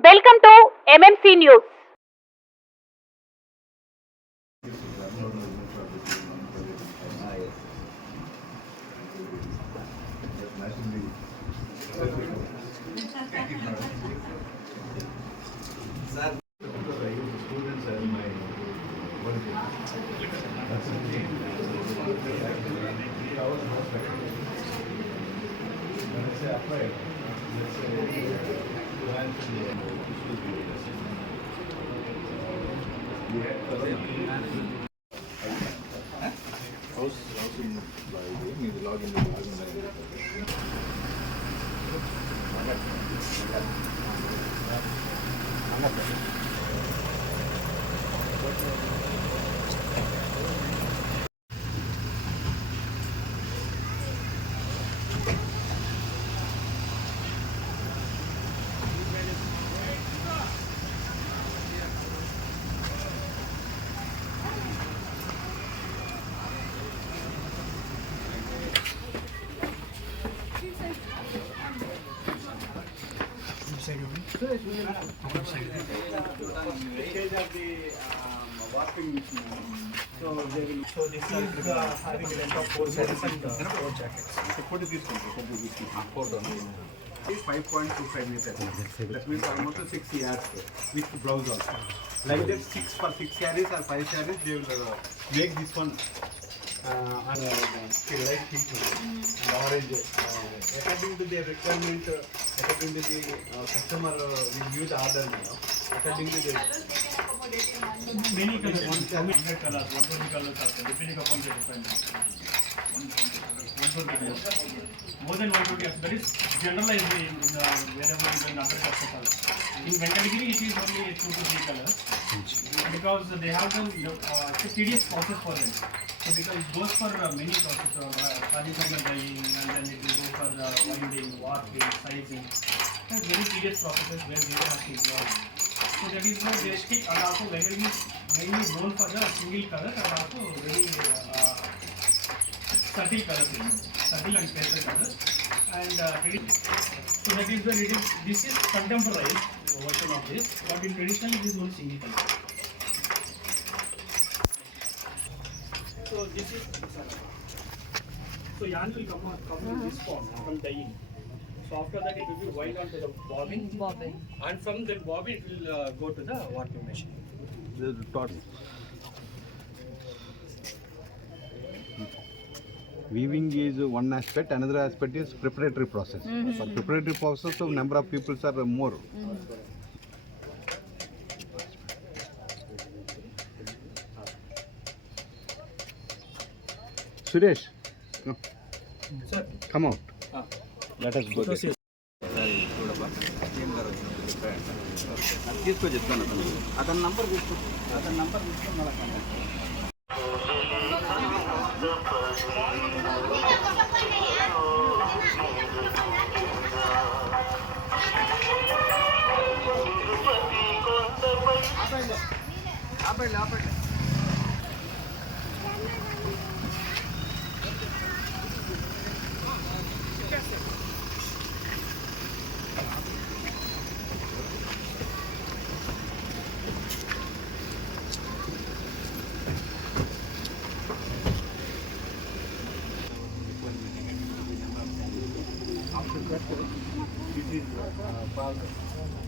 Welcome to MMC News. So this is having a rent of 4 sarees and 4 jackets. 5.25 meters. That means almost 6 yards with blouse also. Like that, 6 for 6 sarees or 5 sarees, they will make this one and light pink and orange. According to their requirement, according to the customer will give the order now. According to the Many colors, 100 colors, 120 colors also, depending upon the requirement. 120 colors. More than 120 colors. That is generalized in wherever in other customers. In Venkatagiri, it is only 2 to 3 colors. Because they have done it's a tedious process for them. So because it goes for many processes, polymer dyeing, and then it will go for winding, warping, sizing. It's very tedious processes where they have to involve. So that is why they stick, and also Venkatagiri is mainly known for the single color and also very subtle colors, subtle and pastel colors. And so that is where it is. This is contemporary version of this, but in traditional it is only single color. So this is so yarn will come in this form from dyeing. So after that it will be wind onto the bobbin, and from that bobbin it will go to the warping machine. Weaving is one aspect, another aspect is preparatory process. For preparatory process, the number of people are more. Suresh, Sir, come out. Let us go there. తీసుకో చెప్తాను అతని number తీసుకో మళ్ళీ ఆపండి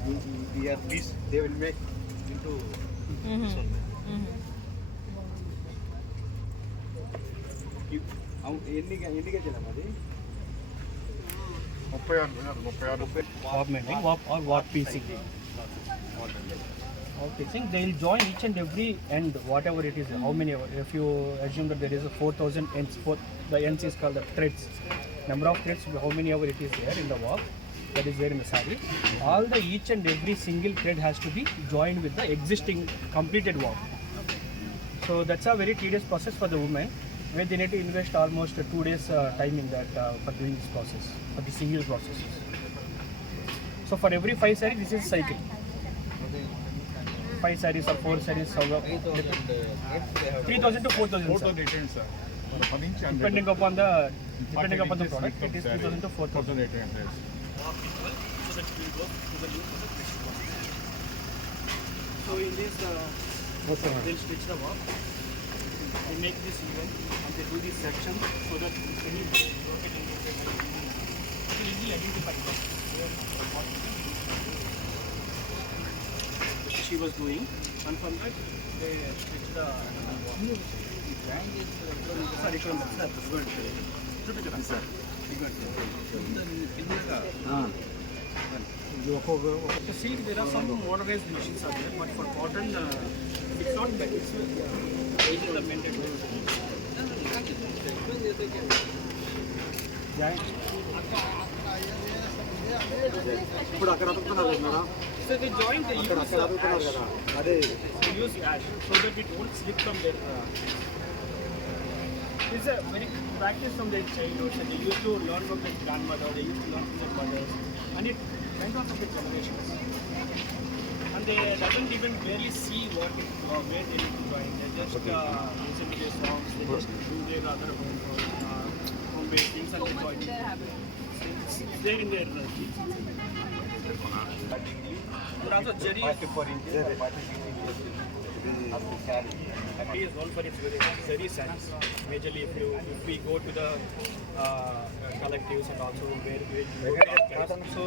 This is here piece they will make into this one. ఎన్ని గజలం అది 36 warp making or warp piecing. Warp piecing, they will join each and every end, whatever it is. How many? If you assume that there is a 4,000 ends, the ends is called the threads. Number of threads, how many ever it is there in the warp, that is there in the saree. All the each and every single thread has to be joined with the existing completed warp. So that's a very tedious process for the women, where they need to invest almost 2 days time in that for doing this process, for the single processes. So for every 5 sarees, this is cycle. 5 sarees or 4 sarees, 3,000 to 4,000. Depending upon the product, it is 3,000 to 4,000. So that will go to the loop of the in this, they'll stitch the work. They make this even and they do this section so that any rocket indicator you can easily identify what she was doing, and from that they stitch the sorry, to see there are some motorized machines are there, but for cotton it's not that it's the mended ఇప్పుడు అక్కడ అతుకుతున్నారు కదా so they join they use అక్కడ అతుకుతున్నారు కదా అదే they use ash so that it won't slip from their it's a very practice from their childhood, and they used to learn from their grandmother, they used to learn from their mothers, and it went on from the generations. And they doesn't even barely see what where they need to join. They just listen to their songs, they just do their other home-based things and they join. It's there in their but also Jerry 44 inches or 46 inches of the saree. He is known for its very Zari sarees. Majorly, if we go to the collectives and also where we go to cotton, so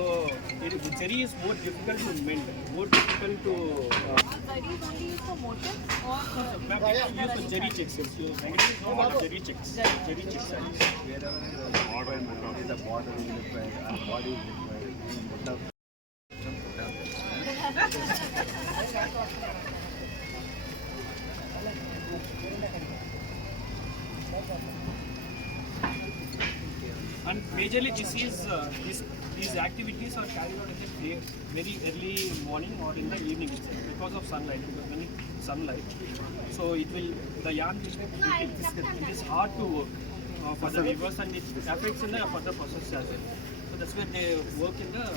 the Zari is more difficult to mend, more difficult to. Zari is only used for motion or Use for Zari checks. You know what Zari checks? Zari checks sarees. Wherever the border is required, the border is required, and body is required. And majorly this is these activities are carried out in the day, very early morning or in the evening itself because of sunlight. Because when it's sunlight, so it will the yarn will it is hard to work for the weavers and it affects in the further process as well. So that's where they work in the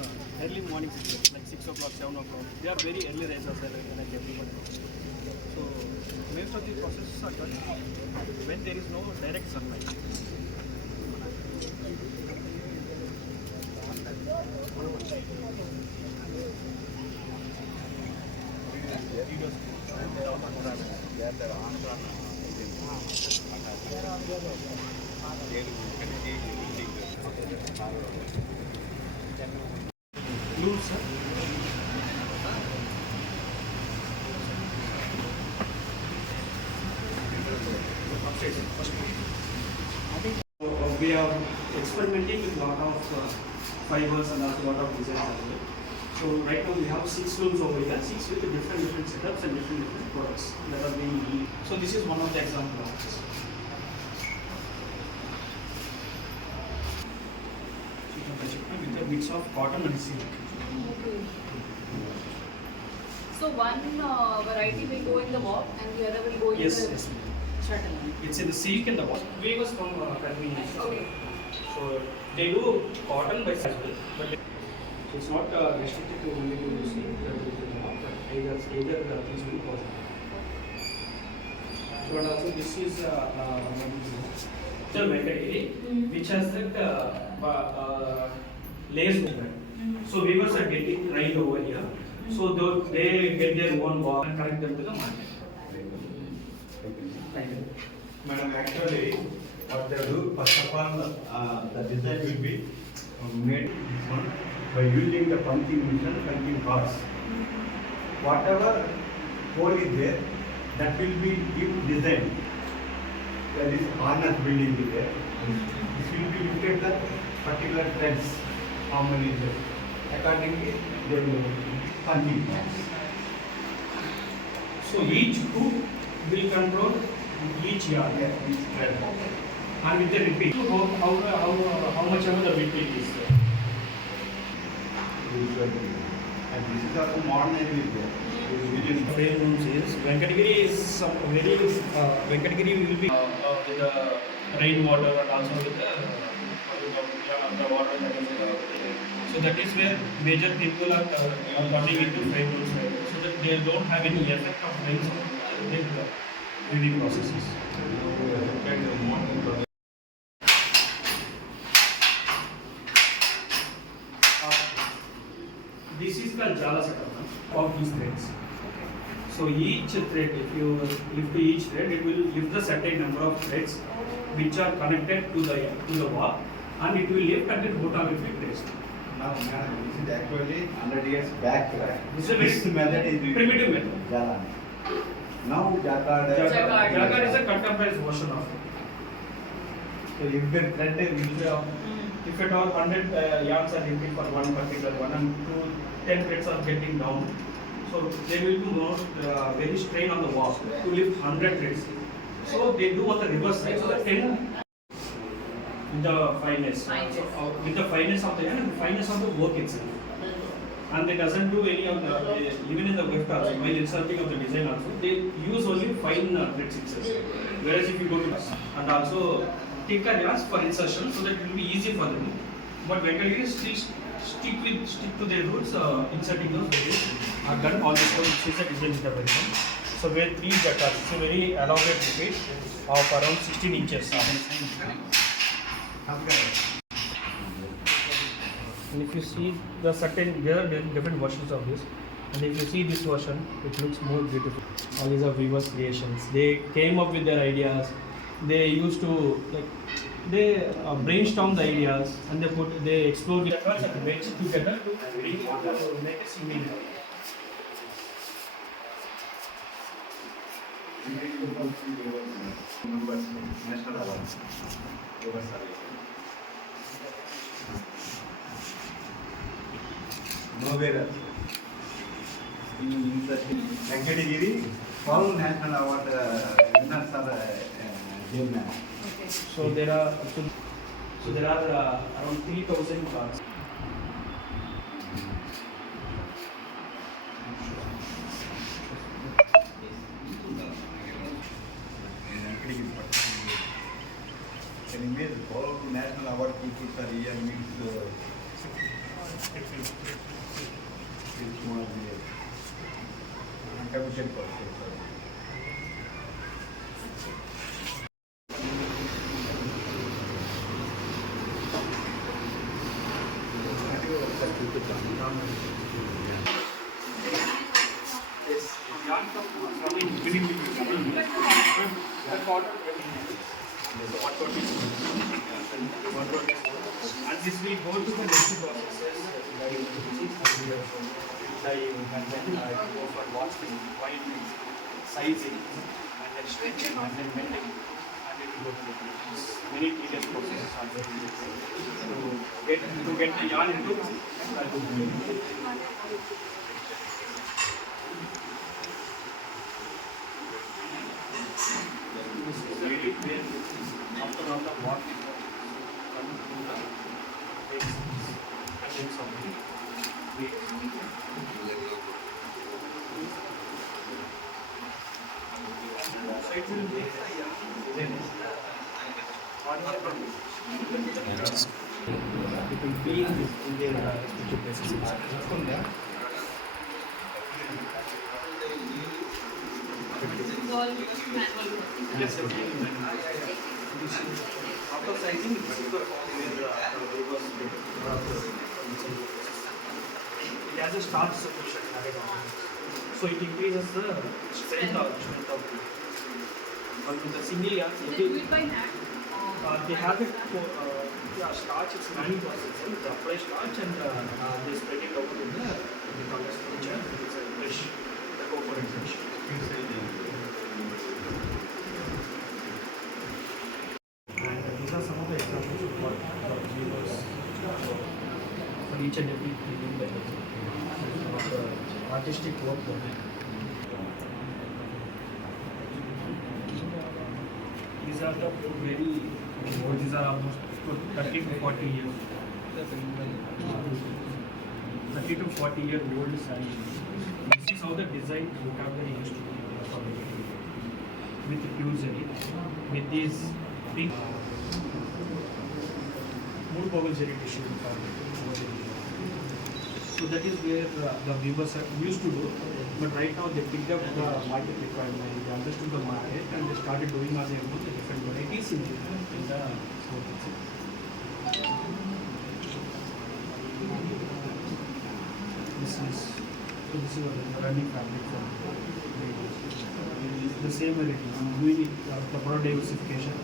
early morning itself, like 6 o'clock, 7 o'clock. They are very early risers like everyone. So most of the processes are done when there is no direct sunlight. Blue, sir. We are experimenting with lot of fibers and also lot of designs as well. So right now we have 6 rooms over here, 6 with different setups and different products that are being used. So this is one of the example of this. With a mix of cotton and silk. so one variety will go in the warp and the other will go in Yes, the yes. shuttle. It's in the silk and the wash. Weavers from convenience. Okay. So they do cotton by as well, but it's not restricted to only to silk, but either things will go. So and also this is the Venkatagiri, which has that layers movement. So weavers are getting right over here. So they get their own work and connect them to the market. Thank you. Madam, actually, what they do, first of all, the design will be made this one by using the punching machine, punching cards. Whatever hole is there, that will be deep designed. There is harness building is there. This will be looked at the particular threads, how many is there. Accordingly, they will punching cards. So each hook will control each yard. Yeah, each thread. And with the repeat, how much ever the repeat is. Usually. And this is also modern is there. Within Frame rooms is Venkatagiri is some very Venkatagiri will be with the rainwater and also with the water that is so that is where major people are turning into frame rooms so that they don't have any effect of rains on the weaving processes. This is the Jala setup of these threads. So each thread, if you lift to each thread, it will lift the certain number of threads which are connected to the warp, and it will lift and then rotor will be placed. Now, madam, this is actually 100 years back. This is a very method is primitive method. Jalan. Now, Jacquard. Jacquard is a contemporary version of it. So, if the thread is If at all 100 yarns are lifted for one particular one and 10 threads are getting down, so there will be more very strain on the warp to lift 100 threads. So they do on the reverse side, so the 10 with the fineness, so, with the fineness of the yarn and the fineness of the work itself. And they doesn't do any of the, even in the weft also, while inserting of the design also, they use only fine threads itself. Whereas if you go to and also thicker yarns for insertion, so that it will be easy for them. But Venkatagiri still stick to their roots, inserting those values are done on this one. This is a design intervention. So where 3 jacquards, it's a very elaborate repeat of around 16 inches. And if you see the certain, there are different versions of this. And if you see this version, it looks more beautiful. All these are weavers' creations. They came up with their ideas. They used to they brainstorm the ideas and they explore the jacquards and wedge together to make a single yarn. National award. Nowhere. In the Venkatagiri, 12 national award winners are German. Okay. So there are around 3,000 cards. Anyway, all national award people are here means it's more committed person. And this will go to the next processes dyeing and then go for washing, winding, sizing, and then stretching and then mending, and it will go to the many tedious processes are there to get the yarn into this is the really where after all the work is done to the basics and then something. So it will be it will be in their special places. This is all manual. Yes, after sizing, this is the form where it has a starch solution added on it. So it increases the strength of the. But with the single yarn, They do it by hand. they have it for starch. It's manual process. They apply starch and they spread it over in the color structure. It's a brush, the coconut brush. And these are some of the examples of what weavers for each and every building that is some of the artistic work that they do. These are the very old, these are almost 30 to 40 years. 30 to 40 year old sari. This is how the design vocabulary used to be with the pure zari, with these big mood bubble zari tissue. So that is where the weavers used to do, but right now they picked up the market requirement, they understood the market and they started doing on their own the different varieties in the sport itself. This is, so this is the running fabric for the same variety. Doing it, the product diversification,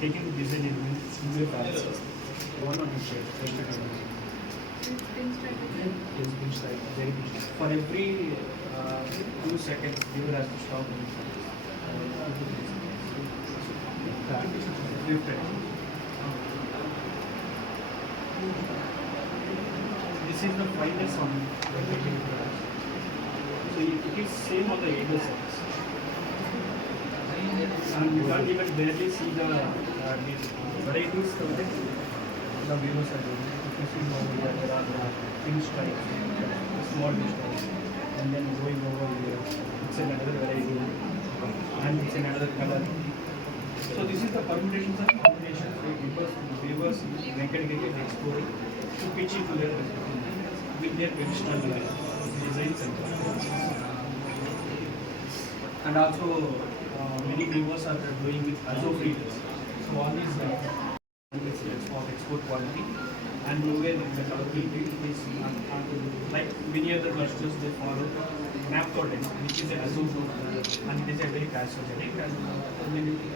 taking the design elements, new fabrics. One on each side, just to do it. Yes, pinch side, very pinch. For every 2 seconds, you will have to stop and lift it. This is the fineness on the making products. So it is same on the able sides. And you can't even barely see the varieties the viewers are doing. If you see over here, there are pinch stripes, small stripes, and then going over here, it's another variety, and it's another color. So this is the permutations and combinations where viewers mechanically exploring to pitch into their with their traditional designs and colors. And also many viewers are doing with azo-free. So all these of export quality and nowhere the colorability is like many other clusters they follow naphthalene, which is an azo-free and it is a very carcinogenic and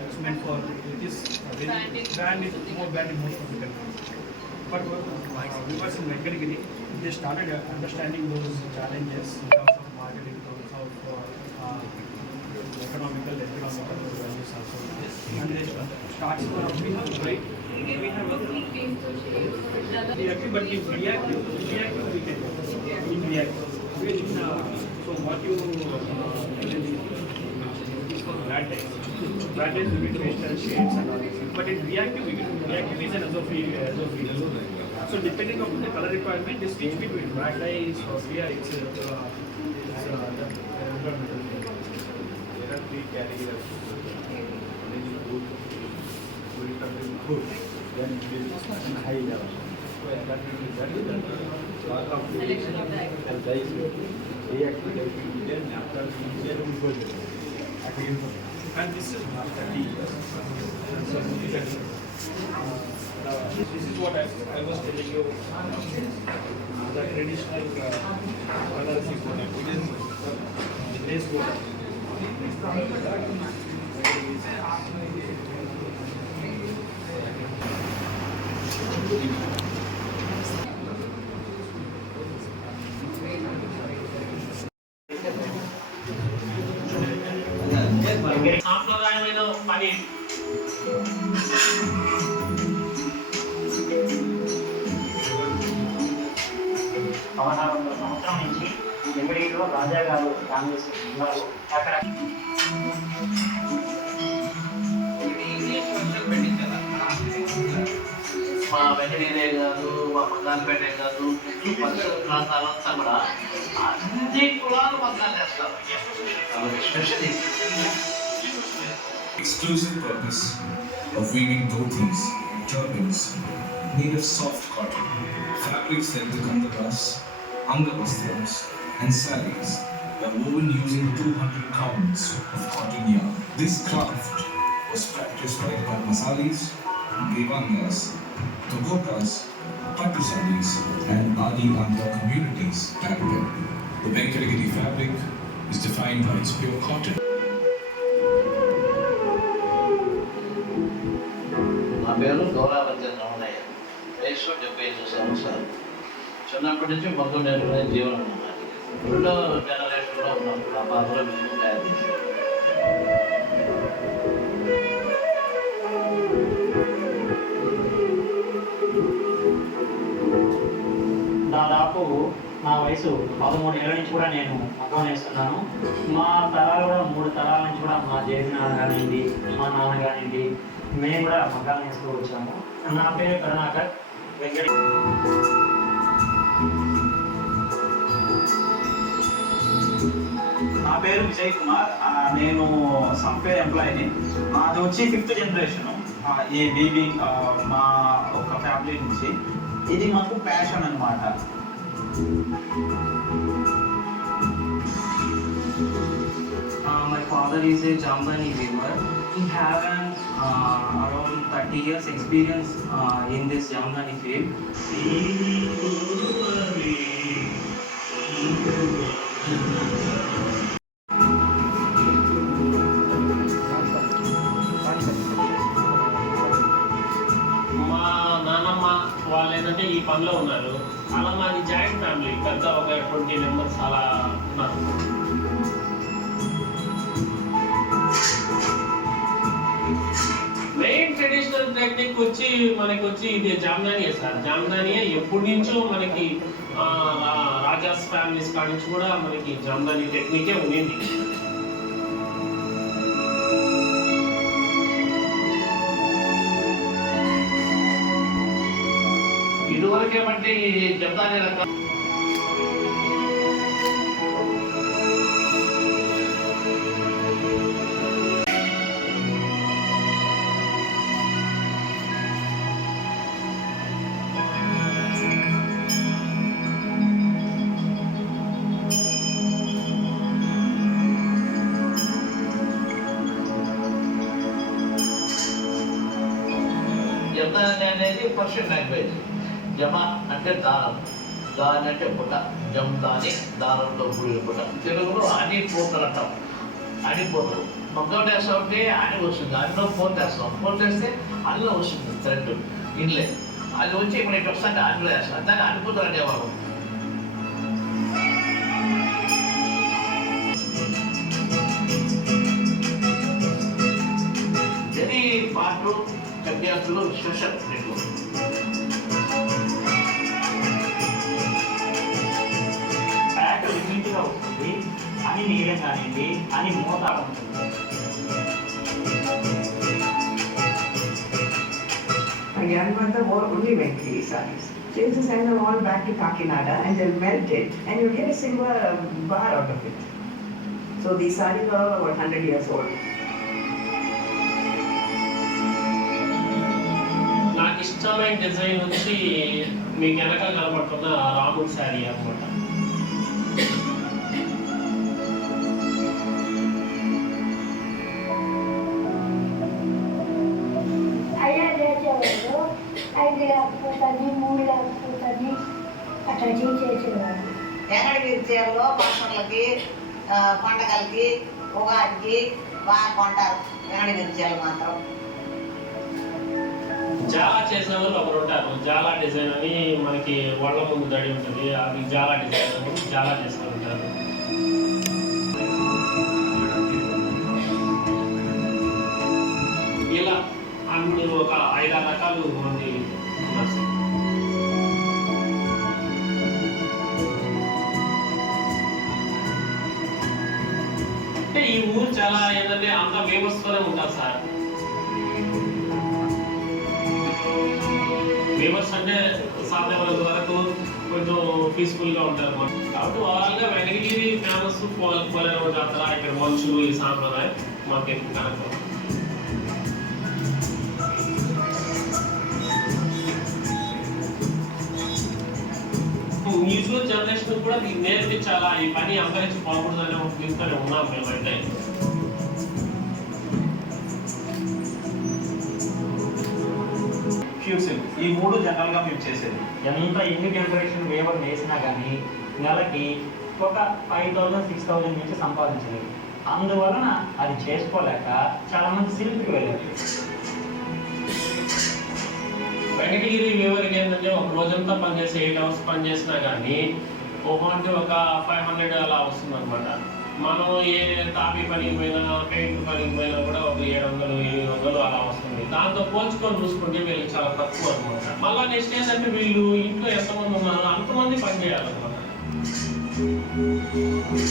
it's meant for it is very branded more banned in most of the countries. But viewers in Venkatagiri, they started understanding those challenges in terms of marketing, in terms of economical values also. And they start we have right. We have reactive, but in reactive we can in reactive. So what you is for bad days. Bad days we will pastel shades and all. But in reactive, we will reactive is an azo-free. So depending on the color requirement, they switch between black dyes or clear. It's environmental. There are 3 categories. Good. Then it is high level. So that will be lot of Selection of dyes. Dyes reactive dyes will be there, naphthalene will be there, will go there. And this is 30 years. So this is what I was telling you. The traditional colors is what it is. The lace gold. సాంప్రదాయమైన పని సంవత్సరం నుంచి వెంకటగిరిలో రాజా గారు ఉన్నారు. అక్కడ మా వెంకటగిరి కాదు, మా మంగాలపేట కాదు, పరిసర ప్రాంతాలంతా కూడా అన్ని కులాలు మగ్గాలు చేస్తారు. Especially exclusive purpose of weaving dhotis, turbans made of soft cotton, fabrics like the kandaras, angavastrams, and saris were woven using 200 counts of cotton yarn. This craft was practiced by Padmasalis, Devangas, Togotas, Pattusalis, and Adi Andhra communities back then. The Venkatagiri fabric is defined by its pure cotton. నా పేరు గౌరవంచంద్ర రమణయ్య, వయసు 75 సంవత్సరాలు. చిన్నప్పటి నుంచి మొత్తం నేర్చుకునే జీవనం ఉన్నది. రెండో జనరేషన్లో ఉన్నప్పుడు నా పాత్ర మేము తయారు చేశాను. దాదాపు నా వయసు 13 ఏళ్ళ నుంచి కూడా నేను మగ్గం వేస్తున్నాను. మా తరాలు కూడా 3 తరాల నుంచి కూడా మా జేజనాన్న కానివ్వండి, మా నాన్న కానివ్వండి, మేము కూడా మగ్గాలు వేస్తూ వచ్చాము. నా పేరు కరుణాకర్ వెంకట. నా పేరు విజయ్ కుమార్. నేను సాఫ్ట్వేర్ ఎంప్లాయీని. మాది వచ్చి 5th జనరేషను ఈ వీవింగ్ మా ఒక ఫ్యామిలీ నుంచి. ఇది మాకు ప్యాషన్ అన్నమాట. My father is a Jambani weaver. He have around 30 years experience in this Jamdani field. ఉన్నారు. అలా మాది జాయింట్ ఫ్యామిలీ, పెద్ద ఒక 20 మెంబర్స్ అలా ఉన్నారు. మెయిన్ ట్రెడిషనల్ టెక్నిక్ వచ్చి మనకి వచ్చి ఇది జామ్దానియే సార్. జామ్దానియే ఎప్పటి నుంచో మనకి రాజాస్ ఫ్యామిలీస్ కాడి నుంచి కూడా మనకి జామ్దాని టెక్నికే ఉండింది. ఇదివరకేమంటే ఈ జామ్దాని రకం జమ్దాని అనేది పర్షియన్ లాంగ్వేజ్. జమ అంటే దారం, దాని అంటే పుట్ట, జమ్దాని దారంలో కూడిన పుట్ట. తెలుగులో అని పోతలు అంటాం, అని పోతలు. మొగ్గం వేస్తాం అంటే అని వస్తుంది, అన్నిలో ఫోన్ వేస్తాం, ఫోన్ వేస్తే అందులో వస్తుంది థ్రెడ్ ఇన్లే. అది వచ్చి ఇప్పుడు ఇటు వస్తే అందులో వేస్తాం, దాన్ని అనిపోతలు అనేవారు. జరీ పాటలు కన్యాకులు స్పెషల్ నీకు ప్యాక్ లిమిట్గా వస్తుంది, అని నీలం కానివ్వండి, అని మోతాడు ఉంటుంది. My grandmother wore only Venkiri sarees. She used to send them all back to Kakinada and they'll melt it and you get a silver bar out of it. So these sarees are about 100 years old. నాకు ఇష్టమైన design వచ్చి మీకు వెనకాల కనబడుతున్న రాముడి శారీ అనమాట. ఎంగడి చీరలో ఫంక్షన్లకి, పండగలకి, ఉగాదికి బాగా కొంటారు ఎంగడి చీరలు మాత్రం. జాలా చేసిన వాళ్ళు ఒకరు ఉంటారు. జాలా డిజైన్ అని మనకి వాళ్ళ ముందు దడి ఉంటుంది, అది జాలా డిజైన్ అని జాలా చేస్తూ ఉంటారు. ఇలా అన్ని ఒక 5-6 రకాలు మంది ఉన్నారు సార్. అంటే ఈ ఊరు చాలా ఏంటంటే అంత ఫేమస్తోనే ఉంటారు సార్. ఫేమస్ అంటే సాధ్యమైనంత వరకు కొంచెం పీస్ఫుల్గా ఉంటారు అన్నమాట. కాబట్టి వాళ్ళగా వెనకగిరి ఫేమస్, పోలేరమ్మ జాతర, ఇక్కడ మనుషులు, ఈ సాంప్రదాయం మాకు ఎక్కువ కనెక్ట్. న్యూస్ జనరేషన్ కూడా దీన్ని నేర్పించాలా, ఈ పని అంతరించి పోకూడదనే ఒక దీంతోనే ఉన్నాం మేమైతే. ఫ్యూసిల్ ఈ మూడు జనరల్గా మేము చేసేది. ఎంత ఎన్ని జనరేషన్ వేవర్ వేసినా కానీ నెలకి ఒక 5,000-6,000 నుంచి సంపాదించలేదు. అందువలన అది చేసుకోలేక చాలా మంది సిల్క్కి వెళ్ళారు. వెంకటగిరి వేవరికి ఏంటంటే ఒక రోజంతా పనిచేసి 8 hours పనిచేసినా కానీ అంటే ఒక 500 అలా వస్తుంది అనమాట. మనం ఏ తాపీ పనికి పోయినా, పెయింట్ పనికి పోయినా కూడా ఒక 700-800 అలా వస్తుంది. దాంతో పోల్చుకొని చూసుకుంటే వీళ్ళకి చాలా తక్కువ అనమాట. మళ్ళీ నెక్స్ట్ ఏంటంటే వీళ్ళు ఇంట్లో ఎంతమంది ఉన్నారో అంతమంది పని చేయాలన్నమాట.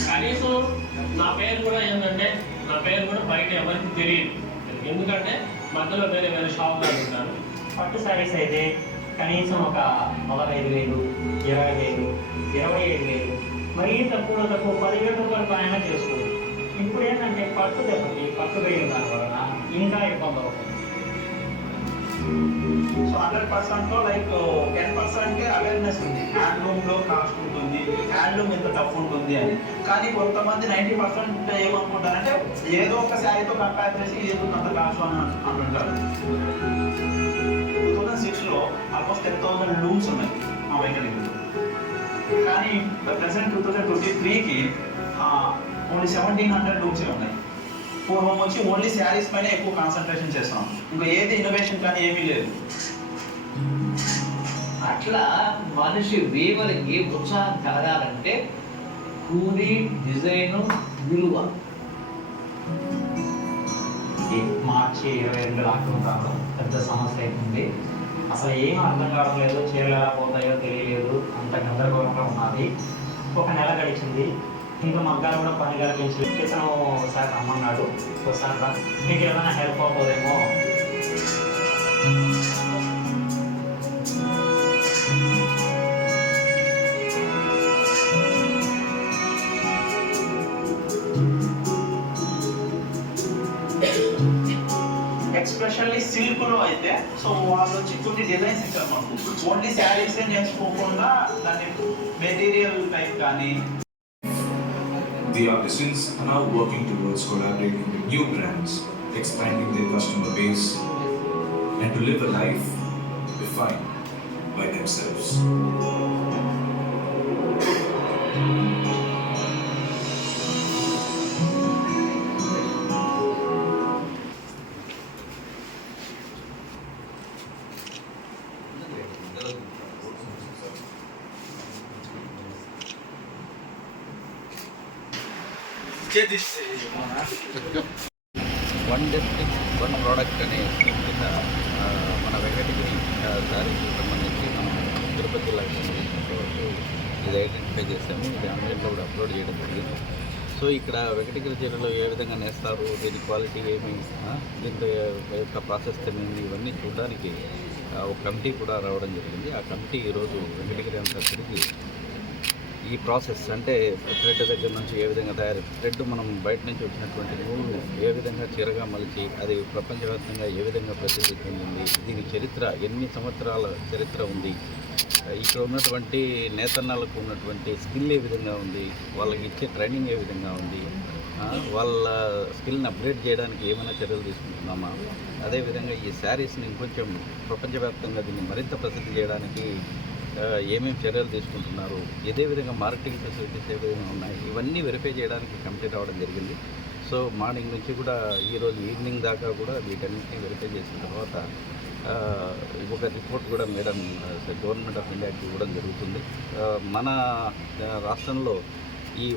కనీసం నా పేరు కూడా ఏంటంటే నా పేరు కూడా బయట ఎవరికి తెలియదు, ఎందుకంటే మధ్యలో వేరే వేరే షాపులు ఉంటారు. పట్టు శారీస్ అయితే కనీసం ఒక 15,000, 20,000, 25,000, మరీ తక్కువ 10,000 రూపాయల పైన చేసుకోవచ్చు. ఇప్పుడు ఏంటంటే పట్టు దెబ్బకి పట్టు వేయడం దాని వలన ఇంకా ఇబ్బంది అవుతుంది. సో 100%లో లైక్ 10% అవేర్నెస్ ఉంది. హ్యాండ్లూమ్లో కాస్ట్ ఉంటుంది, హ్యాండ్లూమ్ ఎంత టఫ్ ఉంటుంది అని. కానీ కొంతమంది 90% ఏమనుకుంటారంటే ఏదో ఒక శారీతో కంపేర్ చేసి ఏదో అంత కాస్ట్ అని అంటుంటారు. 2006లో ఆల్మోస్ట్ 10,000 లూమ్స్ ఉన్నాయి మా వెంకటగిరిలో. కానీ ప్రెసెంట్ 2023కి ఓన్లీ 1,700 లూమ్సే ఉన్నాయి. పూర్వం వచ్చి ఓన్లీ శారీస్ పైన ఎక్కువ కాన్సన్ట్రేషన్ చేస్తాం, ఇంకా ఏది ఇన్నోవేషన్ కానీ ఏమీ లేదు. అట్లా మనిషి వీవరికి ఉత్సాహం కలగాలంటే కూలి, డిజైను, విలువ. ఈ మార్చి 22 లాక్డౌన్ రావడం పెద్ద సమస్య అవుతుంది. అసలు ఏం అర్థం కావడం లేదు, చీరలు ఎలా పోతాయో తెలియలేదు, అంత గందరగోళంగా ఉన్నది. ఒక నెల గడిచింది, ఇంకా మగ్గాలు కూడా పని కలిగించి ఇతను ఒకసారి రమ్మన్నాడు. ఒకసారి మీకు ఏమైనా హెల్ప్ అవుతుందేమో. ఎస్పెషల్లీ సిల్క్లో అయితే సో వాళ్ళు వచ్చి కొన్ని డిజైన్స్ ఇచ్చారు మాకు. ఓన్లీ శారీస్ నేర్చుకోకుండా దాని మెటీరియల్ టైప్ కానీ. The artisans are now working towards collaborating with new brands, expanding their customer base, and to live a life defined by themselves. One district one product అనే కింద మన వెంకటగిరి శారీకి సంబంధించి మనం తిరుపతి వరకు ఇది ఐడెంటిఫై చేసాము. ఇది ఆన్లైన్లో కూడా అప్లోడ్ చేయడం జరిగింది. సో ఇక్కడ వెంకటగిరి జిల్లాలో ఏ విధంగా నేస్తారు, దీని క్వాలిటీ ఏమి, దీని యొక్క ప్రాసెస్ తెలియదు, ఇవన్నీ చూడడానికి ఒక కమిటీ కూడా రావడం జరిగింది. ఆ కమిటీ ఈరోజు వెంకటగిరి అంతా తిరిగి ఈ ప్రాసెస్ అంటే థ్రెడ్ దగ్గర నుంచి ఏ విధంగా తయారు, థ్రెడ్ మనం బయట నుంచి వచ్చినటువంటి నూలును ఏ విధంగా చీరగా మలిచి అది ప్రపంచవ్యాప్తంగా ఏ విధంగా ప్రసిద్ధి చెందింది, దీని చరిత్ర ఎన్ని సంవత్సరాల చరిత్ర ఉంది, ఇక్కడ ఉన్నటువంటి నేతన్నలకు ఉన్నటువంటి స్కిల్ ఏ విధంగా ఉంది, వాళ్ళకి ఇచ్చే ట్రైనింగ్ ఏ విధంగా ఉంది, వాళ్ళ స్కిల్ని అప్గ్రేడ్ చేయడానికి ఏమైనా చర్యలు తీసుకుంటున్నామా, అదేవిధంగా ఈ శారీస్ని ఇంకొంచెం ప్రపంచవ్యాప్తంగా దీన్ని మరింత ప్రసిద్ధి చేయడానికి ఏమేమి చర్యలు తీసుకుంటున్నారు, ఇదే విధంగా మార్కెటింగ్ ఫెసిలిటీస్ ఏ విధంగా ఉన్నాయి, ఇవన్నీ వెరిఫై చేయడానికి కమిటీ రావడం జరిగింది. సో మార్నింగ్ నుంచి కూడా ఈరోజు ఈవినింగ్ దాకా కూడా వీటన్నింటినీ వెరిఫై చేసిన తర్వాత ఒక రిపోర్ట్ కూడా మేడం గవర్నమెంట్ ఆఫ్ ఇండియాకి ఇవ్వడం జరుగుతుంది. మన రాష్ట్రంలో ఈ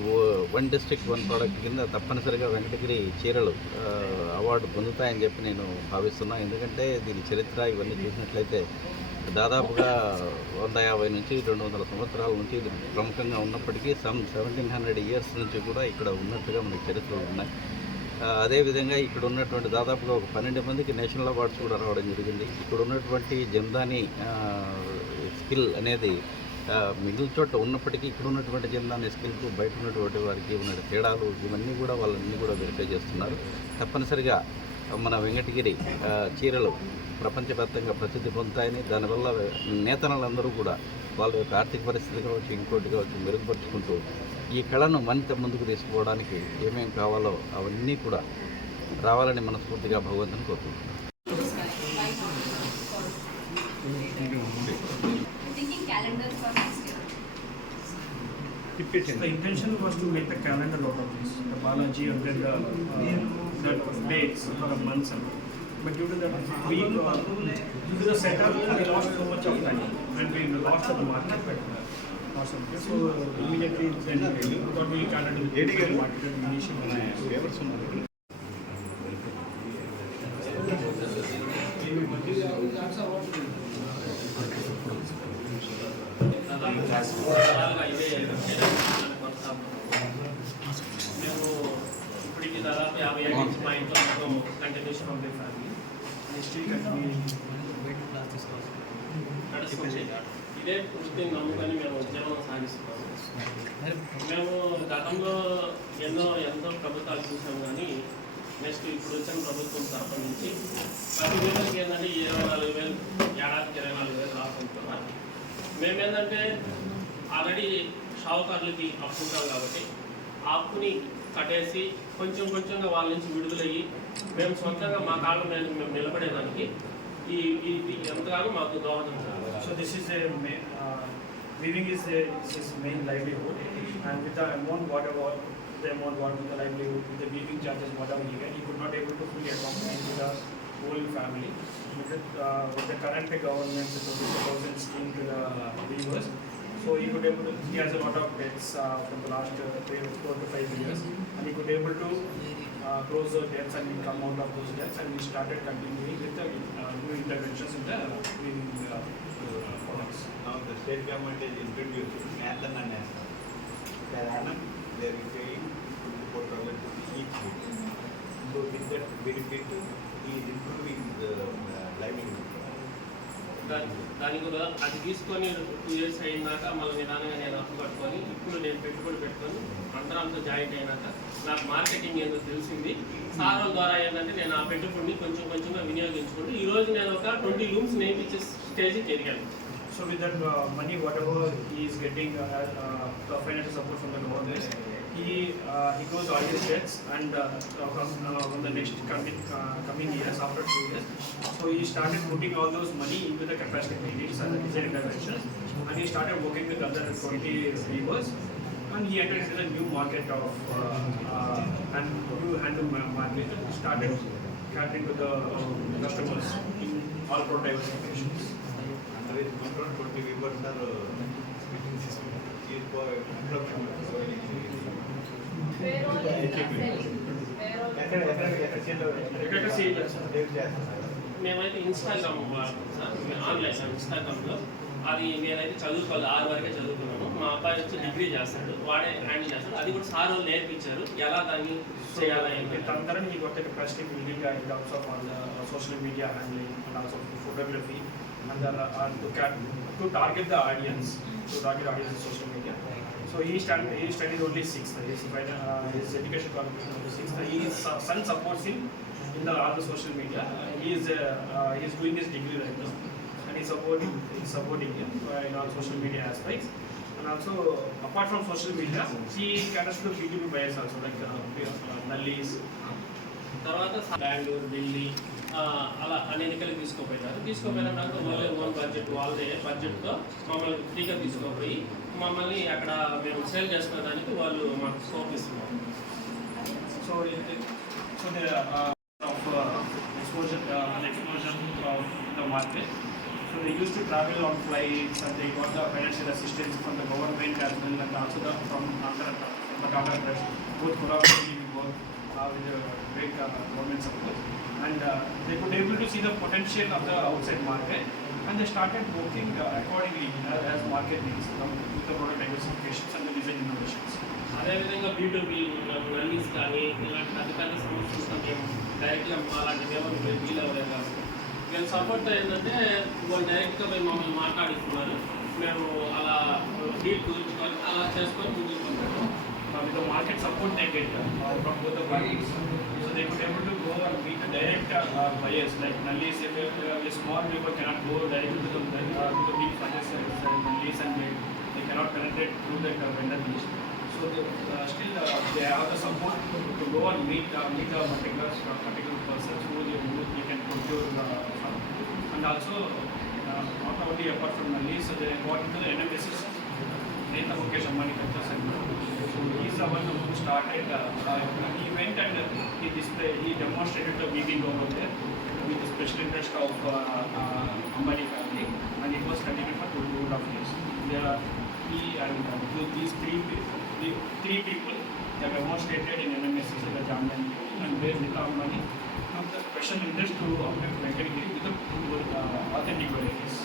వన్ డిస్ట్రిక్ట్ వన్ ప్రోడక్ట్ కింద తప్పనిసరిగా వెంకటగిరి చీరలు అవార్డు పొందుతాయని చెప్పి నేను భావిస్తున్నాను. ఎందుకంటే దీని చరిత్ర ఇవన్నీ చూసినట్లయితే దాదాపుగా 150 నుంచి 200 సంవత్సరాల నుంచి ఇది ప్రముఖంగా ఉన్నప్పటికీ 1700 ఇయర్స్ నుంచి కూడా ఇక్కడ ఉన్నట్టుగా మనకి చరిత్రలు ఉన్నాయి. అదేవిధంగా ఇక్కడ ఉన్నటువంటి దాదాపుగా ఒక 12 మందికి నేషనల్ అవార్డ్స్ కూడా రావడం జరిగింది. ఇక్కడ ఉన్నటువంటి జందాని స్కిల్ అనేది మిగిలిన చోట ఉన్నప్పటికీ ఇక్కడ ఉన్నటువంటి జందాని స్కిల్కు బయట ఉన్నటువంటి వారికి ఉన్న తేడాలు ఇవన్నీ కూడా వాళ్ళన్నీ కూడా వెరిఫై చేస్తున్నారు. తప్పనిసరిగా మన వెంకటగిరి చీరలు ప్రపంచవ్యాప్తంగా ప్రసిద్ధి పొందుతాయని, దానివల్ల నేతన్నలందరూ కూడా వాళ్ళ యొక్క ఆర్థిక పరిస్థితి కావచ్చు ఇంకోటి కావచ్చు మెరుగుపరుచుకుంటూ ఈ కళను మరింత ముందుకు తీసుకుపోవడానికి ఏమేమి కావాలో అవన్నీ కూడా రావాలని మనస్ఫూర్తిగా భగవంతుని కోరుకుంటున్నాను. The intention was to make the calendar out of this, the Balaji and then the dates for a month. But due to the due to the setup, we lost so much of time and we lost the market. So immediately then we thought we can't do the market initially. మేము ఇప్పటికి దాదాపు 50 ఏళ్ళ నుంచి మా ఇంట్లో మొత్తం continuation ఉంది family నడుస్తుంది. ఇదే వృత్తిని నమ్ముకొని మేము జీవనం సాగిస్తున్నాము. మేము గతంలో ఎంతో ప్రభుత్వాలు చూసాం, కానీ నెక్స్ట్ ఇప్పుడు వచ్చిన ప్రభుత్వం తరఫు నుంచి ప్రతి వీళ్ళకి ఏంటంటే 24,000 ఏడాదికి 24,000 రాసుకుంటున్నారు. మేమేంటంటే ఆల్రెడీ షావుకారులకి అప్పుకుంటాం కాబట్టి ఆ అప్పుని కట్టేసి కొంచెం కొంచెంగా వాళ్ళ నుంచి విడుదలయ్యి మేము సొంతంగా మా కాళ్ళ మీద మేము నిలబడేదానికి ఇది ఎంతగానో మాకు దోహదం. So this is a weaving is his main livelihood, and with the amount whatever the amount what with the livelihood, with the weaving charges, whatever he get, he could not able to fully accommodate to the whole family. With the current government, the 20,000 scheme to the weavers, so he could able to, he has a lot of debts from the last 4 to 5 years, and he could able to close the debts and come out of those debts, and we started continuing with the new interventions in the weaving products. Now the state government has introduced Nathan and Nathan. Per annum they are paying 24,000 each week. So with that benefit, he is improving the livelihood. దానికి కూడా అది తీసుకొని 2 years అయినాక మళ్ళీ నిదానంగా నేను అప్పు కట్టుకొని ఇప్పుడు నేను పెట్టుబడి పెట్టుకొని అందరంతా జాయింట్ అయినాక నాకు మార్కెటింగ్ ఏదో తెలిసింది. సార్ వాళ్ళ ద్వారా ఏంటంటే నేను ఆ పెట్టుబడిని కొంచెం కొంచెంగా వినియోగించుకుంటూ ఈరోజు నేను ఒక 20 looms నేర్పించే స్టేజ్కి ఎదిగాను. So with that money, whatever he is getting financial support from the government, he goes all his debts, and from the next coming years, after 2 years, so he started putting all those money into the capacity buildings and the design interventions, and he started working with other 20 weavers, and he entered into the new market of and new handloom market, and started catering to the customers in all product diversifications. Under his control, 20 weavers are he is for మేమైతే Instagram వాడుతాం sir, online ఇన్స్టాగ్రామ్లో. అది నేనైతే చదువుకోవాలి, 6 వరకే చదువుకున్నాను. మా అబ్బాయి వచ్చి డిగ్రీ చేస్తాడు, వాడే హ్యాండిల్ చేస్తాడు. అది కూడా సార్ వాళ్ళు నేర్పించారు ఎలా దాన్ని చేయాలని. Tantaran he got the capacity building in terms of all the social media handling and also photography, and to target the audience, in social media. So he studied only 6th. His education qualification was 6th. His son supports him in all the social media. He is doing his degree right now, and he's supporting him in all social media aspects. And also, apart from social media, he caters to B2B buyers also, like Nallis. తర్వాత బెంగళూరు, ఢిల్లీ అలా అనేకలు తీసుకోపోయినాక వాళ్ళే own budget, వాళ్ళే బడ్జెట్తో మమ్మల్ని ఫ్రీగా తీసుకోపోయి మమ్మల్ని అక్కడ మేము సేల్ చేసుకునే దానికి వాళ్ళు మాకు స్కోప్ ఇస్తున్నారు. So the explosion of the market. So they used to travel on flights, and they got the financial assistance from the government as well, and also from the Tata Trust. Both collaboratively we work with the great government support, and they could able to see the potential of the outside market, and they started working accordingly as market needs with the product diversifications and the design innovations. అదేవిధంగా B2B నల్లీస్ కానీ ఇలాంటి పెద్ద పెద్ద సమస్యలు మేము డైరెక్ట్గా అలాంటి ఎవరు డీల్ అవ్వలేదు కాబట్టి మేము సపోర్ట్ ఏంటంటే వాళ్ళు డైరెక్ట్గా పోయి మమ్మల్ని మాట్లాడిస్తున్నారు. మేము అలా డీల్ కుదుర్చుకొని అలా చేసుకొని ముందుకు పోతాము. With the market support they get from both the parties, so they could able to go and meet the direct buyers, like Nallis. If a small people cannot go directly to the big franchises and Nallis, and they cannot penetrate through the vendor list. So still they have the support to go and meet the particular persons who they can procure from. And also not only apart from Nallis, so they got into the NMSs, Neta Mukesh Ambani Culture Center. So he is the one who started. He went and he demonstrated the weaving over there with the special interest of Ambani family, and it was continued for 2.5 years. He and these three people they demonstrated in NMSs in the Jamban, and where Nita Ambani took the special interest to operate Venkatagiri with the authentic varieties.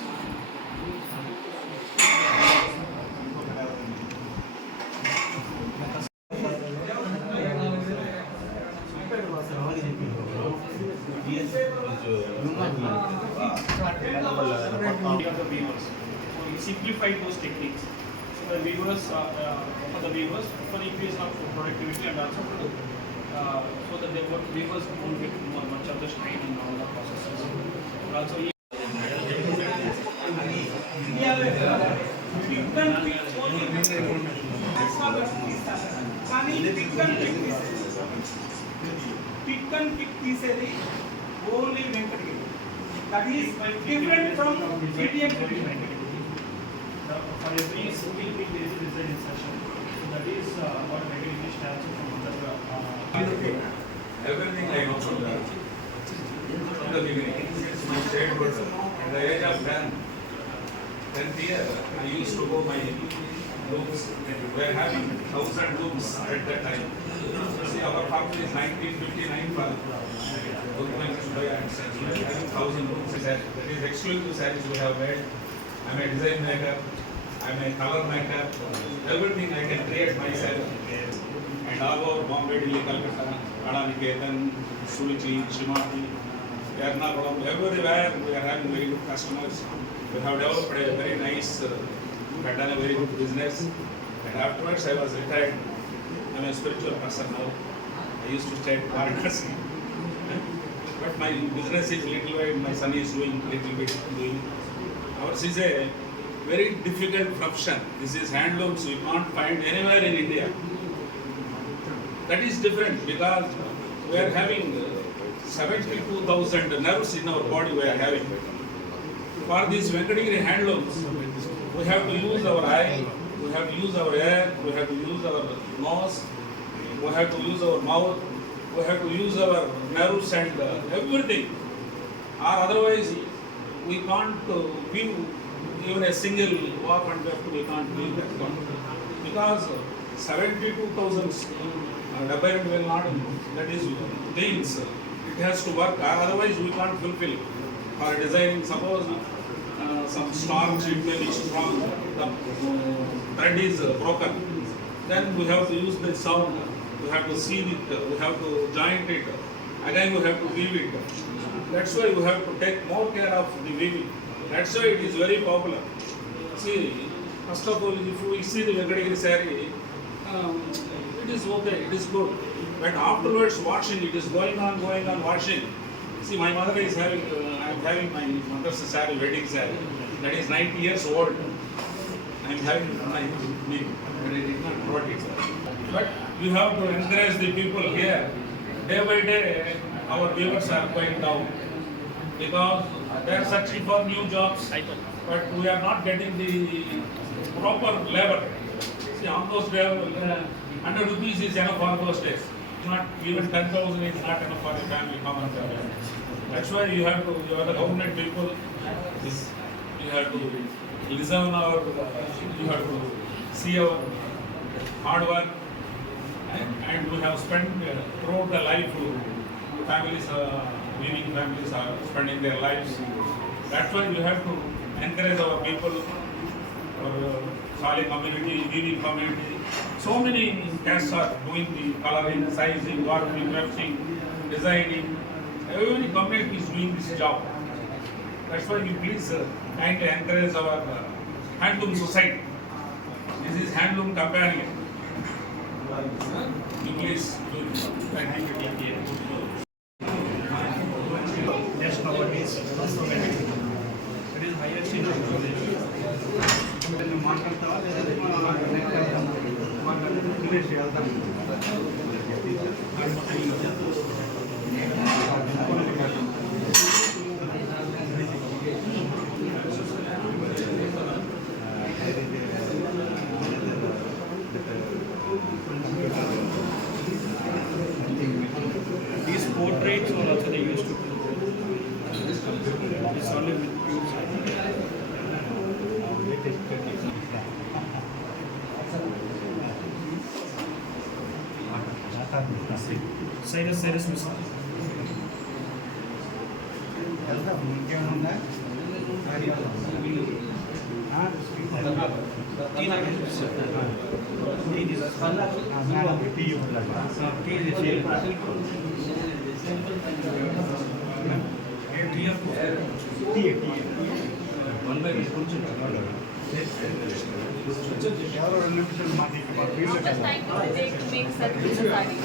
Simplified those techniques. So the weavers, for the increase of productivity, and also so that the weavers won't get much of the strain in all the processes. And also pick and pick తీసేది only Venkatagiri. That is different from CTM. for every single pick there is a design insertion. So that That is what making this statue from other. Everything I know from the beginning. It's my childhood. At the age of 10th year, I used to go my rooms. We were having 1,000 rooms at that time. See, our factory is 1959 for and such. We are having 1,000 rooms. That is exclusive sarees we have made. I'm a design maker. I'm a color maker. Everything I can create myself. And all over Bombay, Delhi, Calcutta, Adaniketan, Suruchi, Shimati, Ernakulam, everywhere we are having very good customers. We have developed a very nice, we have done a very good business. And afterwards I was retired. I'm a spiritual person now. I used to stay at Varanasi. But my business is little bit, my son is doing little bit doing. Ours is a very difficult profession. This is handlooms we can't find anywhere in India. That is different because we are having 72,000 nerves in our body we are having. For these Venkatagiri handlooms, we have to use our eye, we have to use our ear, we have to use our nose, we have to use our mouth, we have to use our nerves and everything. Or otherwise, we can't view even a single walk and we can't view that one. Because 72,000 development will not, that is means it has to work, otherwise we can't fulfill. For designing, suppose some strong sheet may be strong, the thread is broken, then we have to use the sound, we have to seam it, we have to joint it, again we have to weave it. That's why we have to take more care of the weaving. That's why it is very popular. See, first of all, if we see the Venkatagiri saree, it is okay, it is good. But afterwards washing, it is going on washing. See, my mother is having, I am having my mother's saree, wedding saree. That is 90 years old. I am having my me, but I did not brought it. But you have to encourage the people here. Day by day, our viewers are going down because they are searching for new jobs, but we are not getting the proper labor. See, on those days, 100 rupees is enough for those days. Not even 10,000 is not enough for a family, common family. That's why you have to, you are the government people, you have to listen our, you have to see our hard work, and we have spent throughout the life, families, weaving families are spending their lives. That's why you have to encourage our people, our Sali community, weaving community. So many castes are doing the coloring, sizing, warping, crafting, designing. Every community is doing this job. That's why you please kindly encourage our handloom society. This is handloom companion. You please do it. Thank you. Just nowadays, it is highest in these portraits are also they used to do. It's only with pure Cyrus Mr. How much time does it take to make such a saree?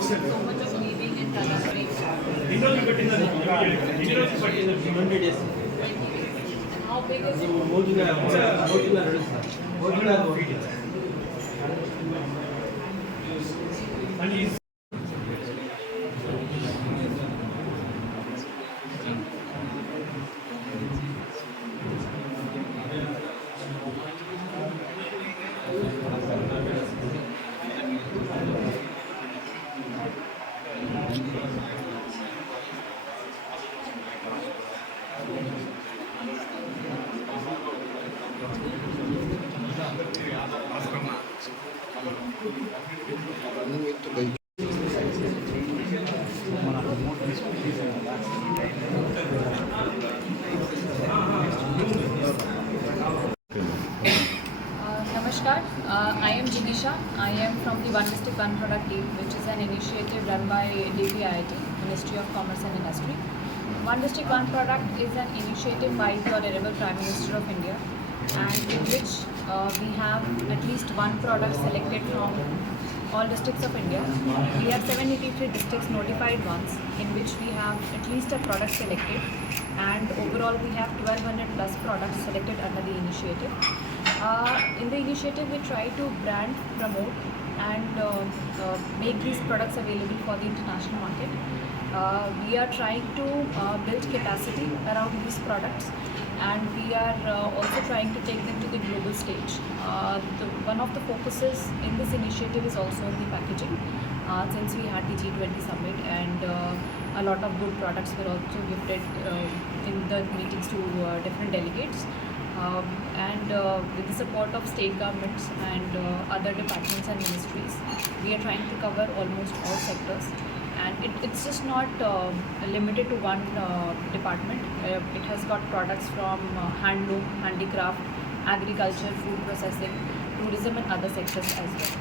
So much of weaving and coloring. And how big is it? One Product Deal, which is an initiative run by DPIIT, Ministry of Commerce and Industry. One District One Product is an initiative by the Honorable Prime Minister of India, and in which we have at least one product selected from all districts of India. We have 783 districts notified ones, in which we have at least a product selected, and overall we have 1200 plus products selected under the initiative. In the initiative, we try to brand, promote, and make these products available for the international market. We are trying to build capacity around these products, and we are also trying to take them to the global stage. One of the focuses in this initiative is also on the packaging, since we had the G20 summit, and a lot of good products were also gifted in the meetings to different delegates. With the support of state governments and other departments and ministries, we are trying to cover almost all sectors. And it's just not limited to one department. It has got products from handloom, handicraft, agriculture, food processing, tourism and other sectors as well.